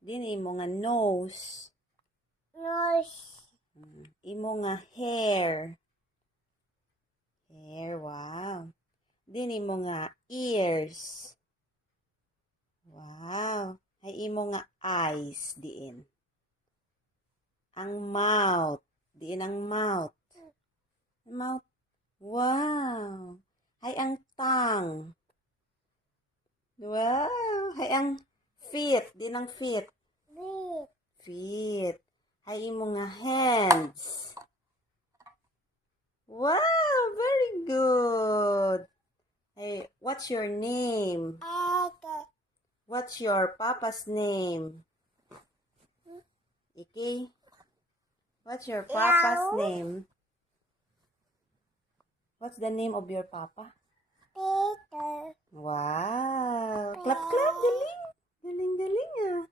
Din imo nga nose. Nose. Imo nga hair. Hair, wow. Din imo nga ears. Wow. Hay imo nga eyes diin. Ang mouth. Diin ang mouth. Mouth. Wow. Hay ang tongue. Wow. Hay ang feet. Diin ang feet. Big. Feet. Hay imo nga hands. Wow, very good. Hey, what's your name? Egg. What's your papa's name? Iki? What's your papa's Meow. name? What's the name of your papa? Peter. Wow. Clap, clap. Galing. Galing, galing ah.